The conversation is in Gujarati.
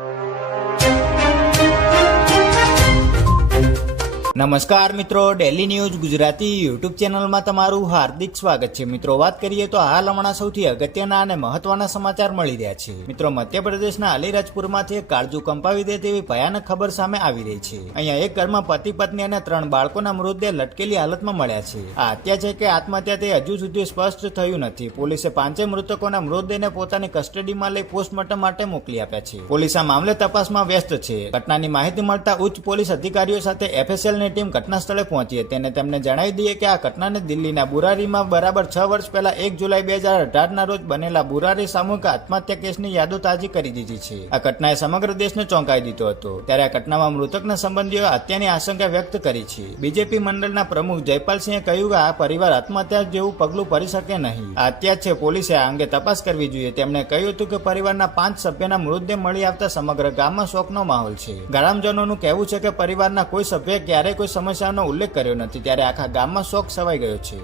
you. નમસ્કાર મિત્રો ડેલી ન્યૂઝ ગુજરાતી યુટ્યુબ ચેનલમાં તમારું હાર્દિક સ્વાગત છે. મિત્રો, વાત કરીએ તો હાલ હમણાં સૌથી અગત્યના અને મહત્વના સમાચાર મળી રહ્યા છે. મિત્રો, મધ્યપ્રદેશના અલીરાજપુરમાંથી એક કાળજુ કંપાવી દે તેવી ભયાનક ખબર સામે આવી રહી છે. અહીંયા એક ઘરમાં પતિ, પત્ની અને ત્રણ બાળકોના મૃતદેહ લટકેલી હાલતમાં મળ્યા છે. આ હત્યા છે કે આત્મહત્યા તે હજુ સુધી સ્પષ્ટ થયું નથી. પોલીસે પાંચે મૃતકોના મૃતદેહને પોતાની કસ્ટડીમાં લઈ પોસ્ટમોર્ટમ માટે મોકલી આપ્યા છે. પોલીસ આ મામલે તપાસમાં વ્યસ્ત છે. ઘટનાની માહિતી મળતા ઉચ્ચ પોલીસ અધિકારીઓ સાથે એફએસએલ ની ટીમ ઘટના સ્થળે પહોંચી હતી તેમને જણાવી દઈએ કે આ ઘટનાને દિલ્હીના બુરારીમાં બરાબર છ વર્ષ પહેલા એક જુલાઈ બે હજાર અઢારના રોજ બનેલા બુરારી સામૂહિક આત્મહત્યા કેસની યાદો તાજી કરી દીધી છે. આ ઘટનાએ સમગ્ર દેશને ચોંકાવી દીધો હતો. ત્યારે આ ઘટનામાં મૃતકના સંબંધીઓએ હત્યાની આશંકા વ્યક્ત કરી છે. બીજેપી મંડળના પ્રમુખ જયપાલસિંહે કહ્યું કે આ પરિવાર આત્મહત્યા જેવું પગલું ભરી શકે નહીં. આ હત્યા છે પોલીસે આ અંગે તપાસ કરવી જોઈએ. તેમણે કહ્યું હતું કે પરિવારના પાંચ સભ્યના મૃતદેહ મળી આવતા સમગ્ર ગામમાં શોકનો માહોલ છે. ગ્રામજનોનું કહેવું છે કે પરિવારના કોઈ સભ્ય ક્યારેય કોઈ સમસ્યાનો ઉલ્લેખ કર્યો નથી ત્યારે આખા ગામમાં શોક છવાઈ ગયો છે.